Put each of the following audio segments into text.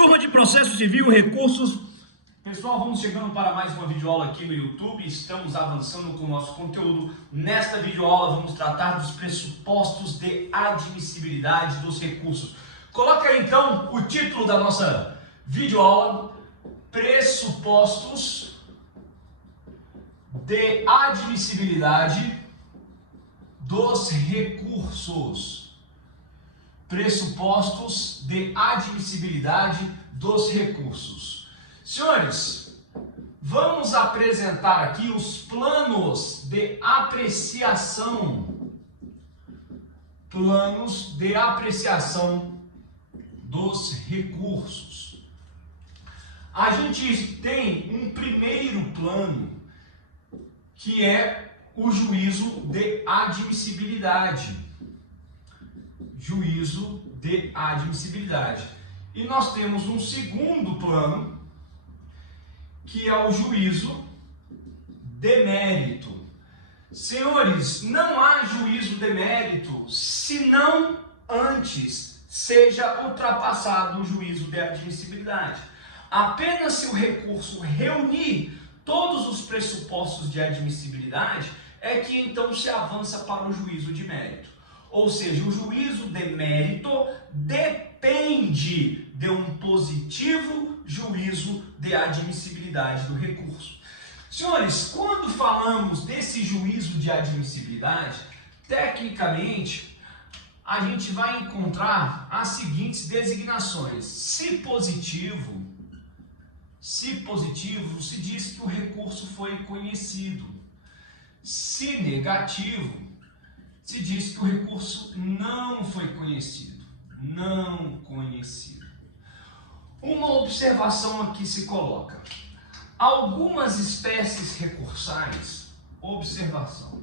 Turma de Processo Civil, Recursos. Pessoal, vamos chegando para mais uma videoaula aqui no YouTube. Estamos avançando com o nosso conteúdo. Nesta videoaula vamos tratar dos pressupostos de admissibilidade dos recursos. Coloca aí então o título da nossa videoaula: Pressupostos de admissibilidade dos recursos. Pressupostos de admissibilidade dos recursos. Senhores, vamos apresentar aqui os planos de apreciação. Planos de apreciação dos recursos. A gente tem um primeiro plano, que é o juízo de admissibilidade. Juízo de admissibilidade. E nós temos um segundo plano, que é o juízo de mérito. Senhores, não há juízo de mérito se não antes seja ultrapassado o juízo de admissibilidade. Apenas se o recurso reunir todos os pressupostos de admissibilidade é que então se avança para o juízo de mérito. Ou seja, o juízo de mérito depende de um positivo juízo de admissibilidade do recurso. Senhores, quando falamos desse juízo de admissibilidade, tecnicamente, a gente vai encontrar as seguintes designações. Se positivo, se diz que o recurso foi conhecido. Se negativo, se diz que o recurso não foi conhecido. Não conhecido. Uma observação aqui se coloca. Algumas espécies recursais, observação,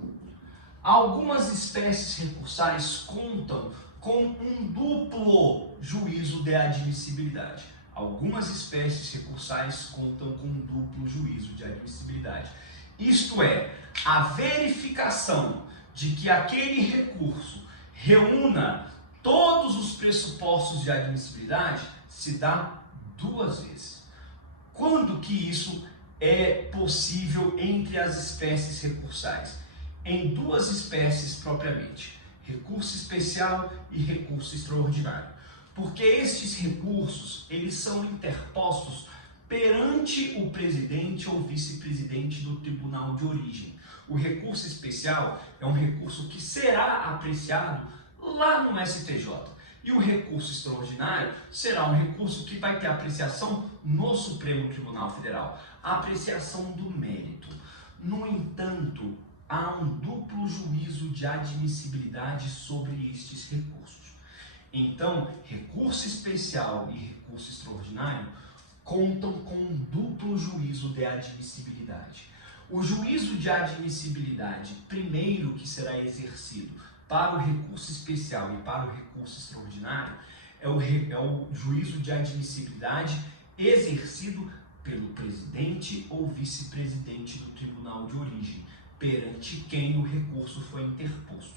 algumas espécies recursais contam com um duplo juízo de admissibilidade. Algumas espécies recursais contam com um duplo juízo de admissibilidade. Isto é, a verificação de que aquele recurso reúna todos os pressupostos de admissibilidade se dá duas vezes. Quando que isso é possível entre as espécies recursais? Em duas espécies propriamente, recurso especial e recurso extraordinário. Porque estes recursos, eles são interpostos perante o presidente ou vice-presidente do tribunal de origem. O recurso especial é um recurso que será apreciado lá no STJ. E o recurso extraordinário será um recurso que vai ter apreciação no Supremo Tribunal Federal. A apreciação do mérito. No entanto, há um duplo juízo de admissibilidade sobre estes recursos. Então, recurso especial e recurso extraordinário contam com um duplo juízo de admissibilidade. O juízo de admissibilidade, primeiro que será exercido para o recurso especial e para o recurso extraordinário, é o juízo de admissibilidade exercido pelo presidente ou vice-presidente do tribunal de origem, perante quem o recurso foi interposto.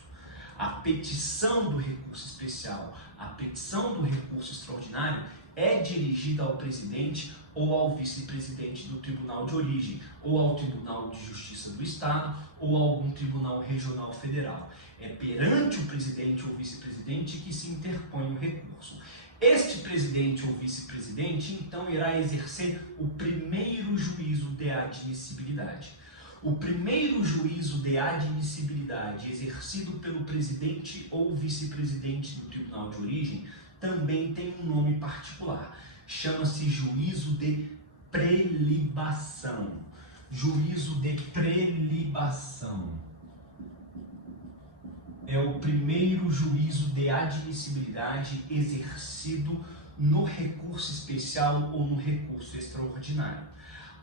A petição do recurso especial, a petição do recurso extraordinário é dirigida ao presidente ou ao vice-presidente do tribunal de origem, ou ao Tribunal de Justiça do Estado, ou a algum tribunal regional federal. É perante o presidente ou vice-presidente que se interpõe o recurso. Este presidente ou vice-presidente, então, irá exercer o primeiro juízo de admissibilidade. O primeiro juízo de admissibilidade exercido pelo presidente ou vice-presidente do tribunal de origem também tem um nome particular. Chama-se juízo de prelibação. Juízo de prelibação. É o primeiro juízo de admissibilidade exercido no recurso especial ou no recurso extraordinário.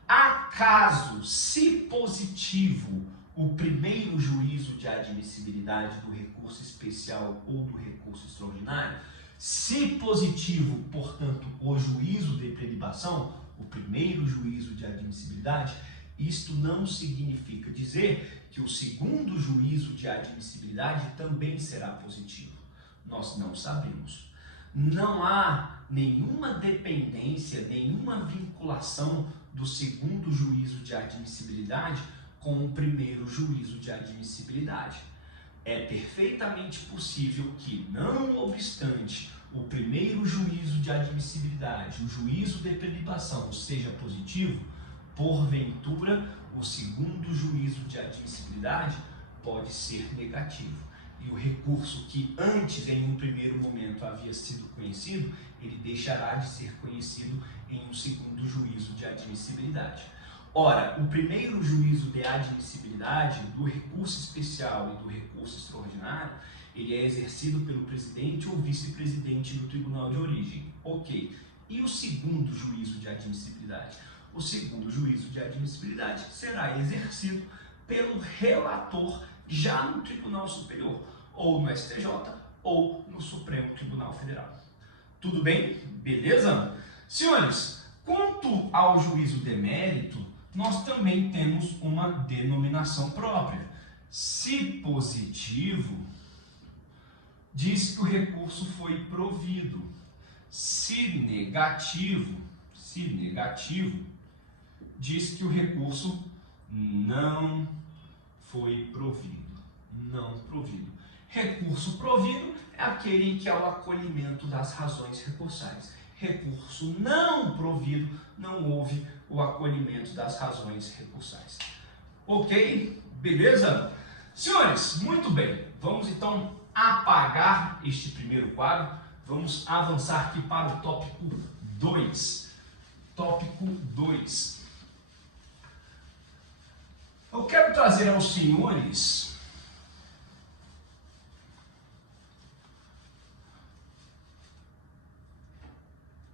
Acaso, se positivo, o primeiro juízo de admissibilidade do recurso especial ou do recurso extraordinário, se positivo, portanto, o juízo de prelibação, o primeiro juízo de admissibilidade, isto não significa dizer que o segundo juízo de admissibilidade também será positivo. Nós não sabemos. Não há nenhuma dependência, nenhuma vinculação do segundo juízo de admissibilidade com o primeiro juízo de admissibilidade. É perfeitamente possível que, não obstante o primeiro juízo de admissibilidade, o juízo de prelibação, seja positivo, porventura o segundo juízo de admissibilidade pode ser negativo. E o recurso que antes, em um primeiro momento, havia sido conhecido, ele deixará de ser conhecido em um segundo juízo de admissibilidade. Ora, o primeiro juízo de admissibilidade do recurso especial e do recurso extraordinário, ele é exercido pelo presidente ou vice-presidente do tribunal de origem. Ok. E o segundo juízo de admissibilidade? O segundo juízo de admissibilidade será exercido pelo relator já no Tribunal Superior, ou no STJ, ou no Supremo Tribunal Federal. Tudo bem? Beleza? Senhores, quanto ao juízo de mérito, nós também temos uma denominação própria. Se positivo, diz que o recurso foi provido. Se negativo, diz que o recurso não foi provido. Não provido. Recurso provido é aquele em que há o acolhimento das razões recursais. Recurso não provido, não houve o acolhimento das razões recursais. Ok? Beleza? Senhores, muito bem. Vamos então apagar este primeiro quadro. Vamos avançar aqui para o tópico 2. Tópico 2. Eu quero trazer aos senhores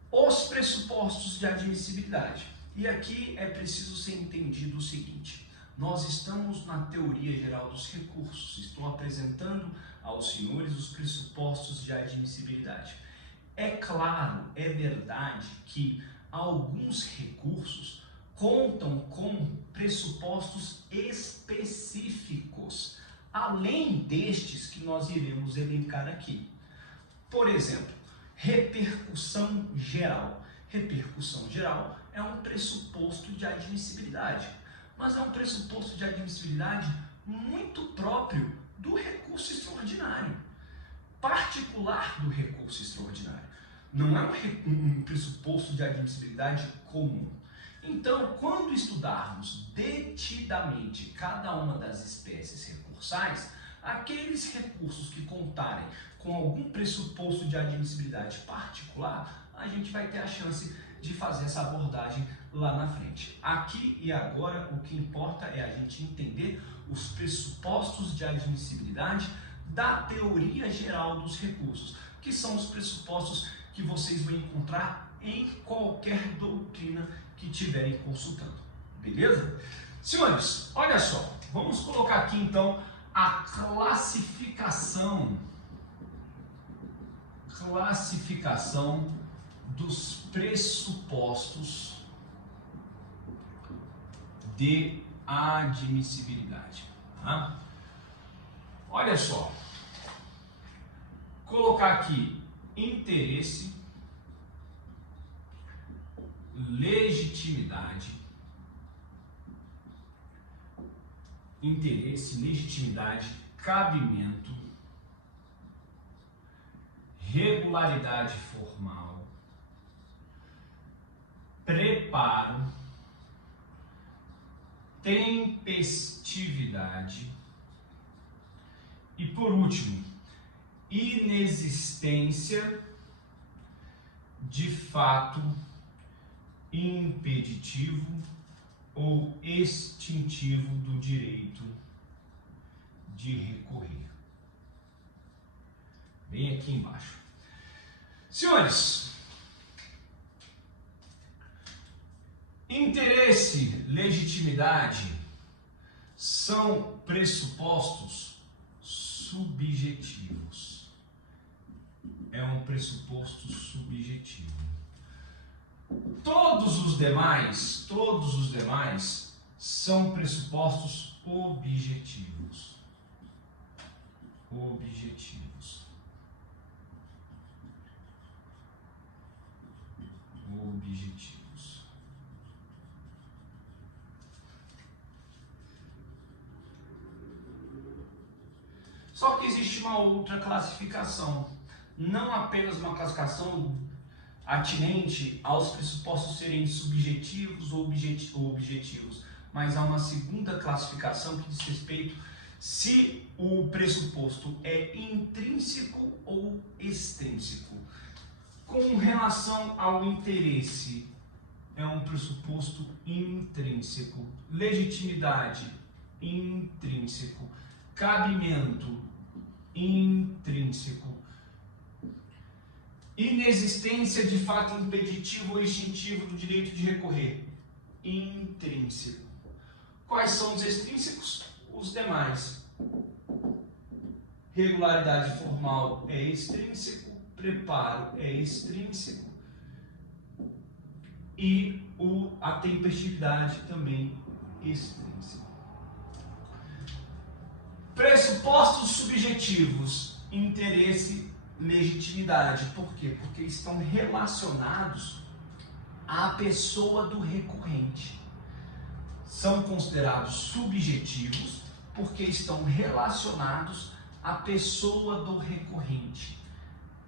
os pressupostos de admissibilidade. E aqui é preciso ser entendido o seguinte: nós estamos na teoria geral dos recursos, estou apresentando aos senhores os pressupostos de admissibilidade. É claro, é verdade que alguns recursos contam com pressupostos específicos, além destes que nós iremos elencar aqui. Por exemplo, repercussão geral. Repercussão geral é um pressuposto de admissibilidade, mas é um pressuposto de admissibilidade muito próprio do recurso extraordinário, particular do recurso extraordinário. Não é um pressuposto de admissibilidade comum. Então, quando estudarmos detidamente cada uma das espécies recursais, aqueles recursos que contarem com algum pressuposto de admissibilidade particular, a gente vai ter a chance de fazer essa abordagem lá na frente. Aqui e agora, o que importa é a gente entender os pressupostos de admissibilidade da teoria geral dos recursos, que são os pressupostos que vocês vão encontrar em qualquer doutrina que estiverem consultando. Beleza? Senhores, olha só, vamos colocar aqui então a classificação dos pressupostos de admissibilidade. Tá? Olha só, colocar aqui interesse, legitimidade, cabimento, regularidade formal, preparo, tempestividade e, por último, inexistência de fato impeditivo ou extintivo do direito de recorrer. Bem aqui embaixo. Senhores, interesse, legitimidade são pressupostos subjetivos. É um pressuposto subjetivo. Todos os demais são pressupostos objetivos. subjetivos. Só que existe uma outra classificação, não apenas uma classificação atinente aos pressupostos serem subjetivos ou objetivos, mas há uma segunda classificação que diz respeito se o pressuposto é intrínseco ou extrínseco. Com relação ao interesse, é um pressuposto intrínseco. Legitimidade, intrínseco. Cabimento, intrínseco. Inexistência de fato impeditivo ou extintivo do direito de recorrer, intrínseco. Quais são os extrínsecos? Os demais. Regularidade formal é extrínseco, preparo é extrínseco e a tempestividade também extrínseco. Pressupostos subjetivos, interesse, legitimidade. Por quê? Porque estão relacionados à pessoa do recorrente. São considerados subjetivos porque estão relacionados à pessoa do recorrente.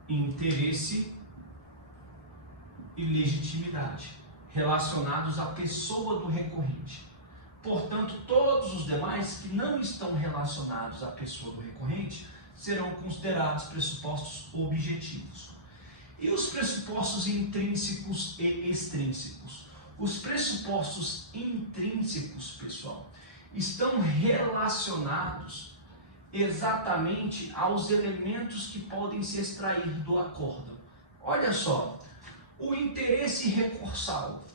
Interesse e legitimidade, relacionados à pessoa do recorrente. Portanto, todos os demais que não estão relacionados à pessoa do recorrente serão considerados pressupostos objetivos. E os pressupostos intrínsecos e extrínsecos? Os pressupostos intrínsecos, pessoal, estão relacionados exatamente aos elementos que podem se extrair do acórdão. Olha só, o interesse recursal.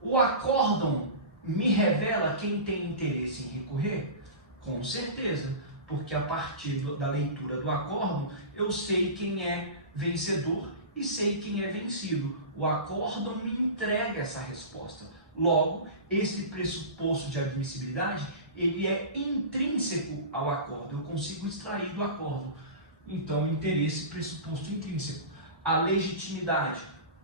O acórdão me revela quem tem interesse em recorrer? Com certeza, porque a partir da leitura do acórdão eu sei quem é vencedor e sei quem é vencido. O acórdão me entrega essa resposta. Logo, esse pressuposto de admissibilidade, ele é intrínseco ao acórdão. Eu consigo extrair do acórdão. Então, interesse, pressuposto intrínseco. A legitimidade,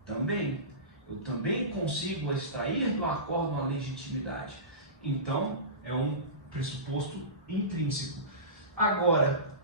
também. Eu também consigo extrair do acórdão a legitimidade. Então, é um pressuposto intrínseco. Agora,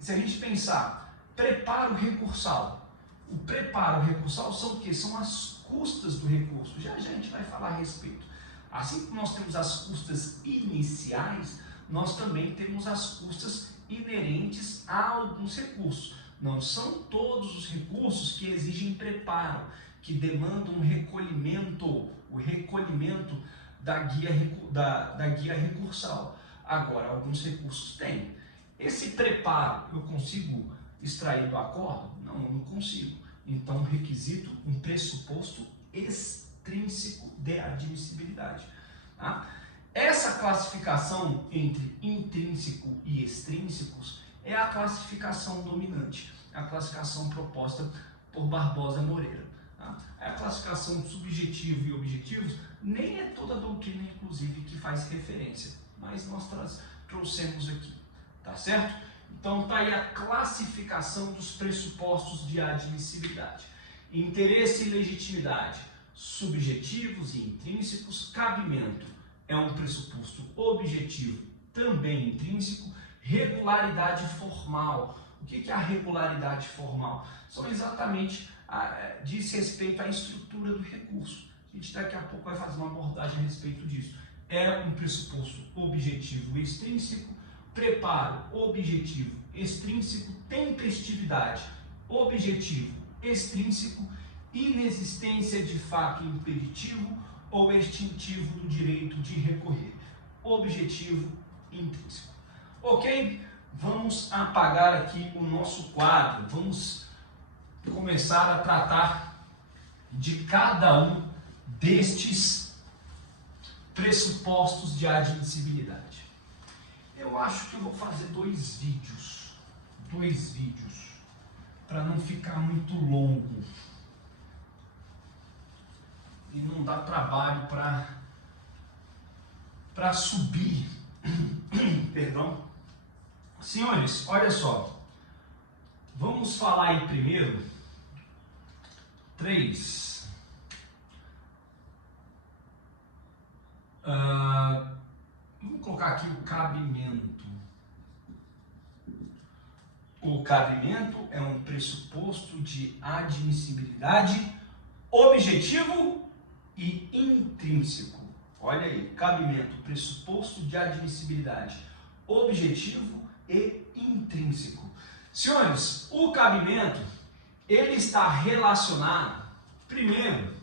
se a gente pensar, preparo recursal. O preparo recursal são o quê? São as custas do recurso. Já a gente vai falar a respeito. Assim como nós temos as custas iniciais, nós também temos as custas inerentes a alguns recursos. Não são todos os recursos que exigem preparo, que demandam um recolhimento, o recolhimento da guia recursal. Agora, alguns recursos têm. Esse preparo eu consigo extrair do acórdão? Não, eu não consigo. Então, requisito um pressuposto extrínseco de admissibilidade. Tá? Essa classificação entre intrínseco e extrínsecos é a classificação dominante, a classificação proposta por Barbosa Moreira. Tá? A classificação subjetivo e objetivos nem é toda a doutrina, inclusive, que faz referência, mas nós trouxemos aqui, tá certo? Então está aí a classificação dos pressupostos de admissibilidade. Interesse e legitimidade, subjetivos e intrínsecos. Cabimento é um pressuposto objetivo, também intrínseco. Regularidade formal. O que é a regularidade formal? São exatamente, diz respeito à estrutura do recurso. A gente daqui a pouco vai fazer uma abordagem a respeito disso. É um pressuposto objetivo extrínseco. Preparo, objetivo, extrínseco. Tempestividade, objetivo, extrínseco. Inexistência de fato impeditivo ou extintivo do direito de recorrer, objetivo, intrínseco. Ok? Vamos apagar aqui o nosso quadro, vamos começar a tratar de cada um destes pressupostos de admissibilidade. Eu acho que eu vou fazer dois vídeos, para não ficar muito longo e não dar trabalho para subir. Perdão. Senhores, olha só, vamos falar aí primeiro 3, cabimento. O cabimento é um pressuposto de admissibilidade objetivo e intrínseco. Olha aí, cabimento, pressuposto de admissibilidade objetivo e intrínseco. Senhores, o cabimento, ele está relacionado, primeiro,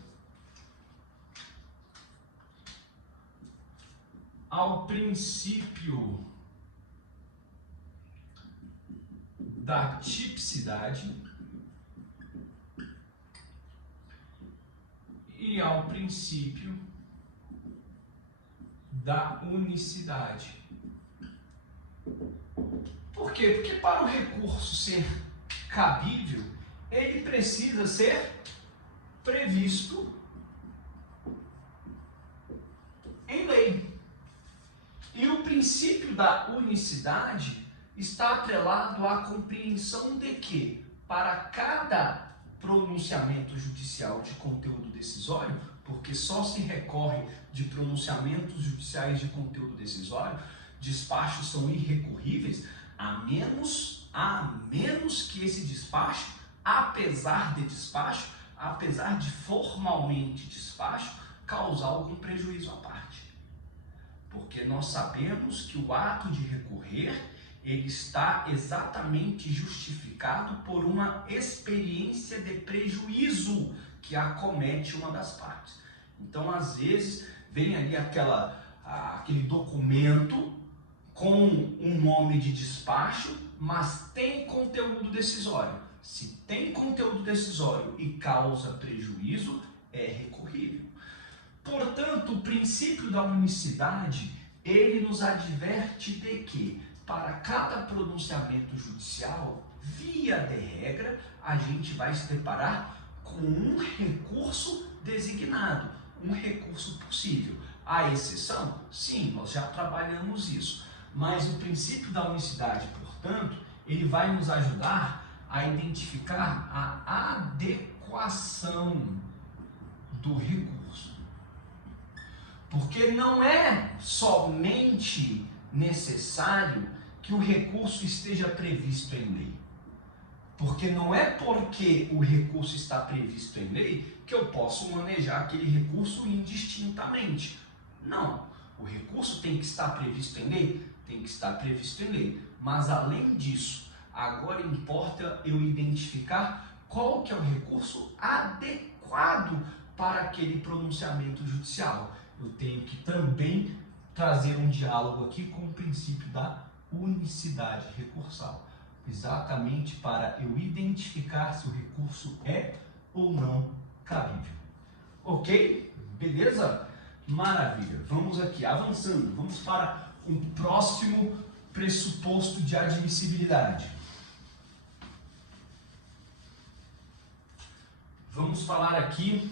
ao princípio da tipicidade e ao princípio da unicidade. Por quê? Porque para o recurso ser cabível, ele precisa ser previsto em lei. E o princípio da unicidade está atrelado à compreensão de que, para cada pronunciamento judicial de conteúdo decisório, porque só se recorre de pronunciamentos judiciais de conteúdo decisório, despachos são irrecorríveis, a menos que esse despacho, apesar de formalmente despacho, causar algum prejuízo à parte. Porque nós sabemos que o ato de recorrer, ele está exatamente justificado por uma experiência de prejuízo que acomete uma das partes. Então, às vezes, vem ali aquele documento com um nome de despacho, mas tem conteúdo decisório. Se tem conteúdo decisório e causa prejuízo, é recorrível. Portanto, o princípio da unicidade, ele nos adverte de que, para cada pronunciamento judicial, via de regra, a gente vai se deparar com um recurso designado, um recurso possível. Há exceção? Sim, nós já trabalhamos isso. Mas o princípio da unicidade, portanto, ele vai nos ajudar a identificar a adequação do recurso. Porque não é somente necessário que o recurso esteja previsto em lei. Porque não é porque o recurso está previsto em lei que eu posso manejar aquele recurso indistintamente. Não. O recurso tem que estar previsto em lei? Tem que estar previsto em lei. Mas além disso, agora importa eu identificar qual que é o recurso adequado para aquele pronunciamento judicial. Eu tenho que também trazer um diálogo aqui com o princípio da unicidade recursal, exatamente para eu identificar se o recurso é ou não cabível. Ok? Beleza? Maravilha. Vamos aqui, avançando. Vamos para um próximo pressuposto de admissibilidade. Vamos falar aqui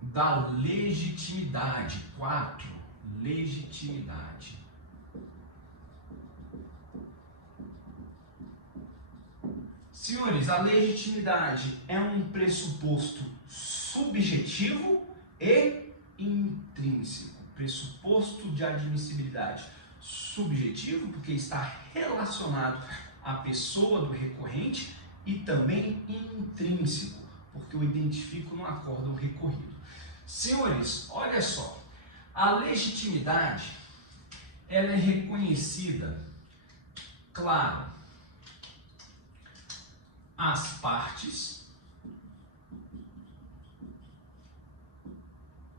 da legitimidade. 4. Legitimidade. Senhores, a legitimidade é um pressuposto subjetivo e intrínseco. Pressuposto de admissibilidade subjetivo, porque está relacionado à pessoa do recorrente, e também intrínseco, porque eu identifico no acórdão recorrido. Senhores, olha só, a legitimidade, ela é reconhecida, claro, às partes,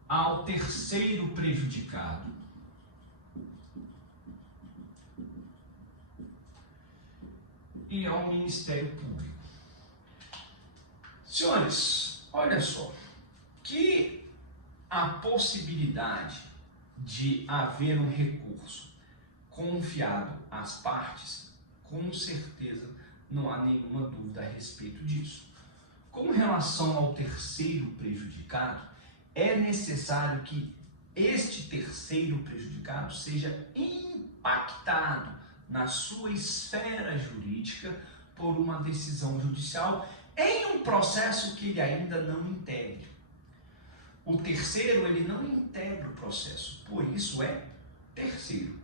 ao terceiro prejudicado e ao Ministério Público. Senhores, olha só, que a possibilidade de haver um recurso confiado às partes, com certeza não há nenhuma dúvida a respeito disso. Com relação ao terceiro prejudicado, é necessário que este terceiro prejudicado seja impactado na sua esfera jurídica por uma decisão judicial em um processo que ele ainda não integre. O terceiro, ele não integra o processo, por isso é terceiro.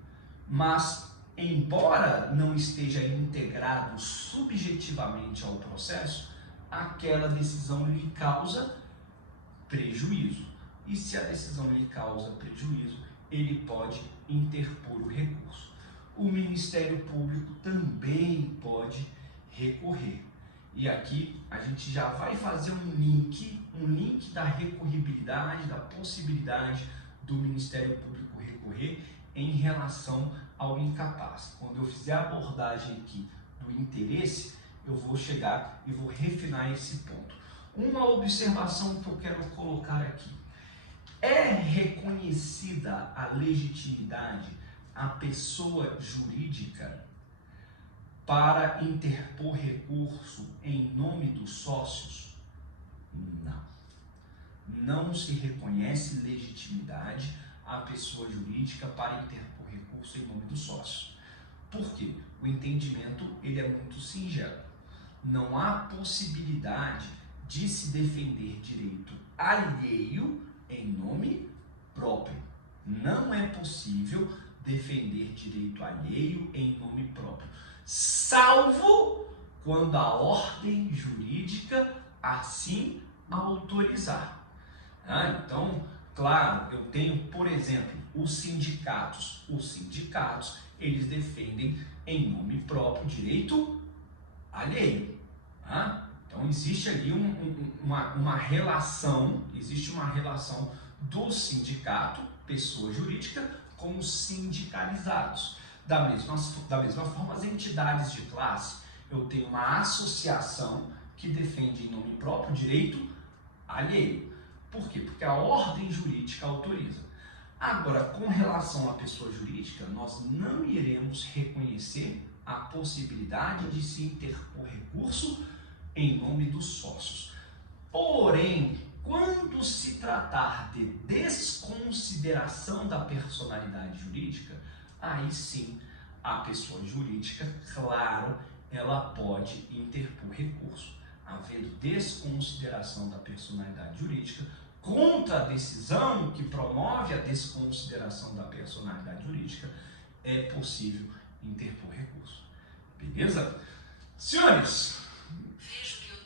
Mas, embora não esteja integrado subjetivamente ao processo, aquela decisão lhe causa prejuízo. E se a decisão lhe causa prejuízo, ele pode interpor o recurso. O Ministério Público também pode recorrer. E aqui a gente já vai fazer um link da recorribilidade, da possibilidade do Ministério Público recorrer em relação ao incapaz. Quando eu fizer a abordagem aqui do interesse, eu vou chegar e vou refinar esse ponto. Uma observação que eu quero colocar aqui. É reconhecida a legitimidade à pessoa jurídica para interpor recurso em nome dos sócios? Não. Não se reconhece legitimidade à pessoa jurídica para interpor recurso em nome dos sócios. Por quê? O entendimento ele é muito singelo. Não há possibilidade de se defender direito alheio em nome próprio. Não é possível defender direito alheio em nome próprio, salvo quando a ordem jurídica assim autorizar. Então, claro, eu tenho, por exemplo, os sindicatos. Os sindicatos, eles defendem em nome próprio direito alheio. Então, existe ali uma relação, do sindicato, pessoa jurídica, com os sindicalizados. Da mesma forma, as entidades de classe, eu tenho uma associação que defende em nome próprio direito alheio. Por quê? Porque a ordem jurídica autoriza. Agora, com relação à pessoa jurídica, nós não iremos reconhecer a possibilidade de se interpor recurso em nome dos sócios. Porém, quando se tratar de desconsideração da personalidade jurídica, aí sim a pessoa jurídica, claro, ela pode interpor recurso. Havendo desconsideração da personalidade jurídica contra a decisão que promove a desconsideração da personalidade jurídica, é possível interpor recurso. Beleza? Senhores,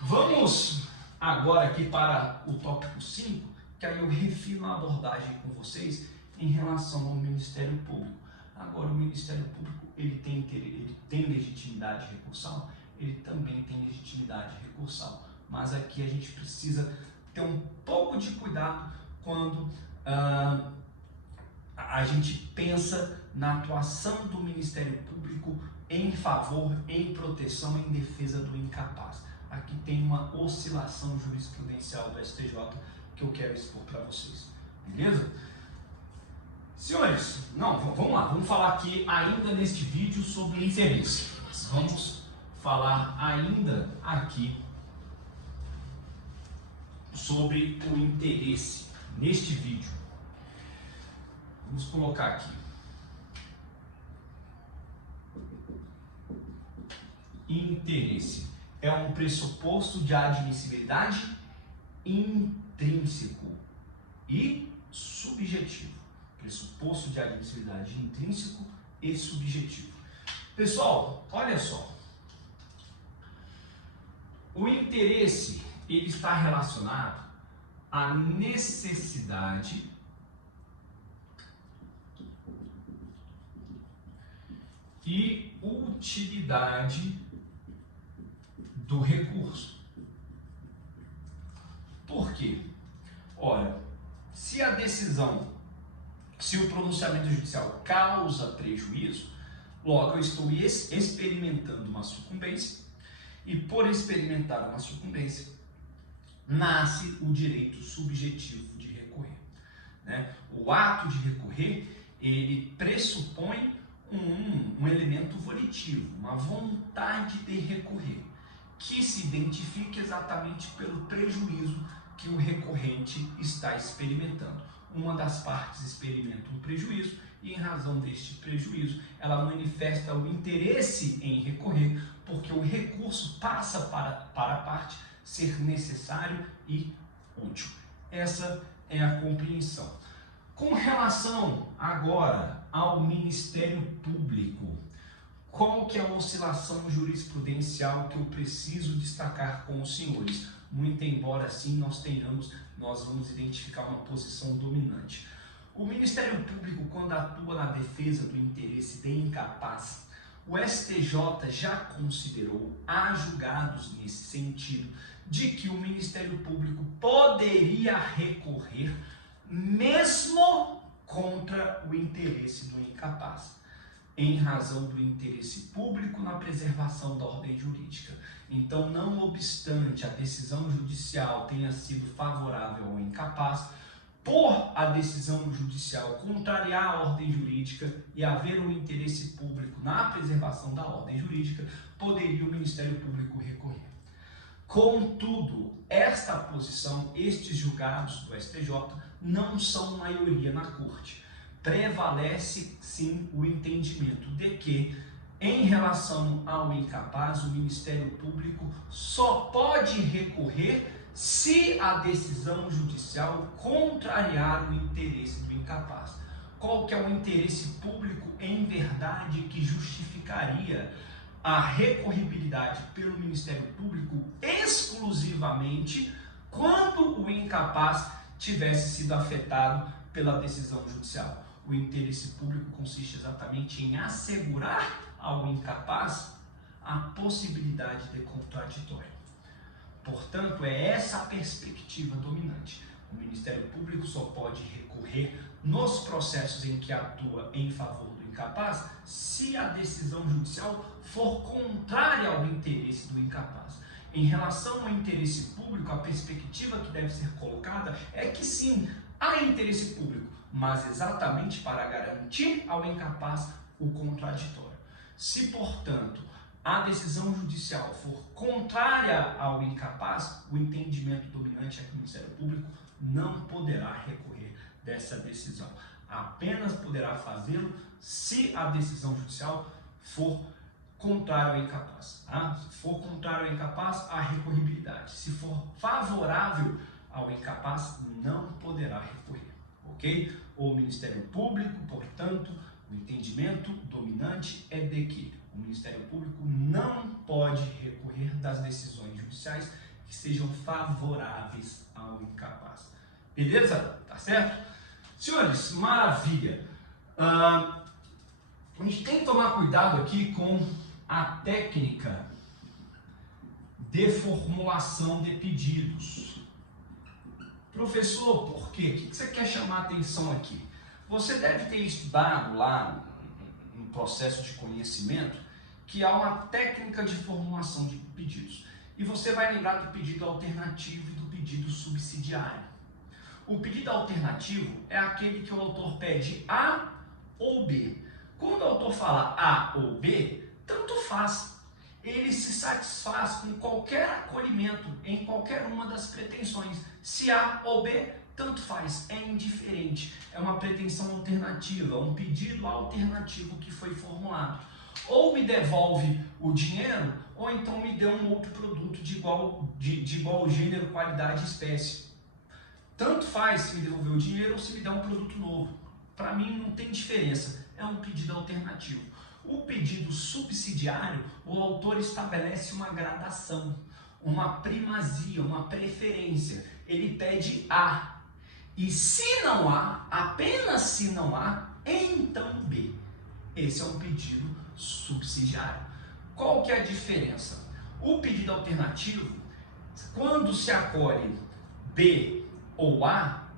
vamos agora aqui para o tópico 5, que aí eu refino a abordagem com vocês em relação ao Ministério Público. Agora, o Ministério Público ele tem legitimidade recursal? Ele também tem legitimidade recursal. Mas aqui a gente precisa ter um pouco de cuidado quando a gente pensa na atuação do Ministério Público em favor, em proteção, em defesa do incapaz. Aqui tem uma oscilação jurisprudencial do STJ que eu quero expor para vocês. Beleza? Senhores, vamos lá. Vamos falar aqui ainda neste vídeo sobre interesse. Vamos falar ainda aqui sobre o interesse neste vídeo. Vamos colocar aqui. Interesse é um pressuposto de admissibilidade intrínseco e subjetivo. Pressuposto de admissibilidade intrínseco e subjetivo. Pessoal, olha só. O interesse ele está relacionado à necessidade e utilidade do recurso. Por quê? Olha, se o pronunciamento judicial causa prejuízo, logo eu estou experimentando uma sucumbência, e por experimentar uma sucumbência, nasce o direito subjetivo de recorrer. Né? O ato de recorrer, ele pressupõe um elemento volitivo, uma vontade de recorrer, que se identifica exatamente pelo prejuízo que o recorrente está experimentando. Uma das partes experimenta um prejuízo e, em razão deste prejuízo, ela manifesta o interesse em recorrer, porque o recurso passa para a parte ser necessário e útil. Essa é a compreensão. Com relação agora ao Ministério Público, qual que é a oscilação jurisprudencial que eu preciso destacar com os senhores? Muito embora assim nós vamos identificar uma posição dominante. O Ministério Público, quando atua na defesa do interesse de incapaz, o STJ já considerou, há julgados nesse sentido, de que o Ministério Público poderia recorrer mesmo contra o interesse do incapaz, em razão do interesse público na preservação da ordem jurídica. Então, não obstante a decisão judicial tenha sido favorável ao incapaz, por a decisão judicial contrariar a ordem jurídica e haver um interesse público na preservação da ordem jurídica, poderia o Ministério Público recorrer. Contudo, esta posição, estes julgados do STJ, não são maioria na Corte. Prevalece, sim, o entendimento de que, em relação ao incapaz, o Ministério Público só pode recorrer se a decisão judicial contrariar o interesse do incapaz. Qual que é o interesse público, em verdade, que justificaria a recorribilidade pelo Ministério Público exclusivamente quando o incapaz tivesse sido afetado pela decisão judicial? O interesse público consiste exatamente em assegurar ao incapaz a possibilidade de contraditório. Portanto, é essa a perspectiva dominante. O Ministério Público só pode recorrer nos processos em que atua em favor do incapaz se a decisão judicial for contrária ao interesse do incapaz. Em relação ao interesse público, a perspectiva que deve ser colocada é que sim, há interesse público, mas exatamente para garantir ao incapaz o contraditório. Se, portanto, a decisão judicial for contrária ao incapaz, o entendimento dominante é que o Ministério Público não poderá recorrer dessa decisão. Apenas poderá fazê-lo se a decisão judicial for contrária ao incapaz. Se for contrário ao incapaz, há recorribilidade. Se for favorável ao incapaz, não poderá recorrer. Ok? O Ministério Público, portanto, o entendimento dominante é de que o Ministério Público não pode recorrer das decisões judiciais que sejam favoráveis ao incapaz. Beleza? Tá certo? Senhores, maravilha! A gente tem que tomar cuidado aqui com a técnica de formulação de pedidos. Professor, por quê? O que você quer chamar a atenção aqui? Você deve ter estudado lá no processo de conhecimento que há uma técnica de formulação de pedidos. E você vai lembrar do pedido alternativo e do pedido subsidiário. O pedido alternativo é aquele que o autor pede A ou B. Quando o autor fala A ou B, tanto faz. Ele se satisfaz com qualquer acolhimento em qualquer uma das pretensões. Se A ou B, tanto faz, é indiferente. É uma pretensão alternativa, um pedido alternativo que foi formulado. Ou me devolve o dinheiro, ou então me dê um outro produto de igual gênero, qualidade e espécie. Tanto faz se me devolver o dinheiro ou se me der um produto novo. Para mim não tem diferença, é um pedido alternativo. O pedido subsidiário, o autor estabelece uma gradação, uma primazia, uma preferência. Ele pede A. E se não há, apenas se não há, então B. Esse é um pedido subsidiário. Qual que é a diferença? O pedido alternativo, quando se acolhe B ou A,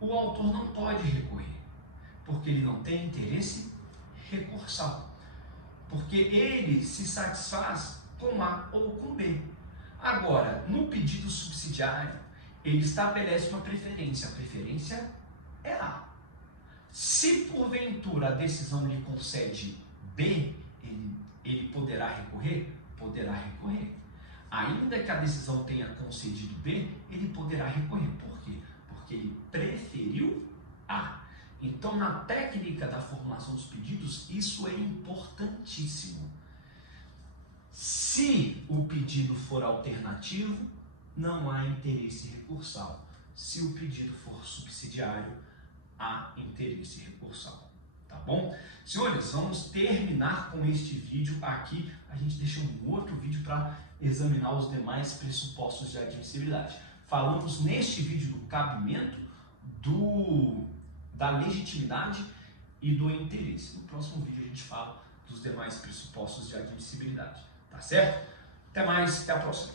o autor não pode recorrer, porque ele não tem interesse recursal, porque ele se satisfaz com A ou com B. Agora, no pedido subsidiário, ele estabelece uma preferência. A preferência é A. Se porventura a decisão lhe concede B, ele poderá recorrer? Poderá recorrer. Ainda que a decisão tenha concedido B, ele poderá recorrer. Por quê? Porque ele preferiu A. Então, na técnica da formulação dos pedidos, isso é importantíssimo. Se o pedido for alternativo, não há interesse recursal. se o pedido for subsidiário a interesse recursal. Tá bom? Senhores, vamos terminar com este vídeo aqui. A gente deixa um outro vídeo para examinar os demais pressupostos de admissibilidade. Falamos neste vídeo do cabimento, da legitimidade e do interesse. No próximo vídeo a gente fala dos demais pressupostos de admissibilidade. Tá certo? Até mais, até a próxima.